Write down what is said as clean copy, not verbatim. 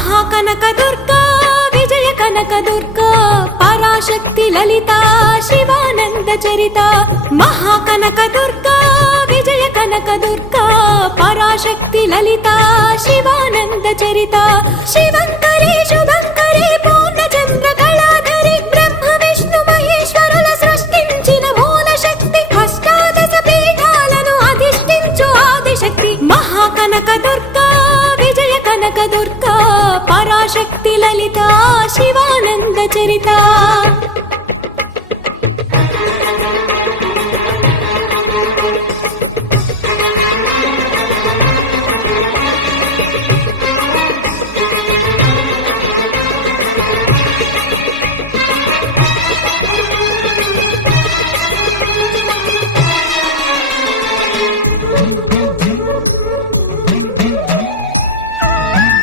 మహాకనక దుర్గా విజయ కనక దుర్గా పరాశక్తి లలిత శివానంద చరిత మహాకనక దుర్గా విజయ కనక దుర్గా పరాశక్తి లలిత శివానంద చరిత శివంకరి శుభంకరి పూర్ణచంద్ర కళాధరి బ్రహ్మ విష్ణు మహేశ్వరుల సృష్టించిన మూల శక్తి అష్టాదశ పీఠాలను అధిష్ఠించు ఆదిశక్తి మహాకనక దుర్గా విజయ కనక దుర్గా పరాశక్తి లలిత శివానంద చరిత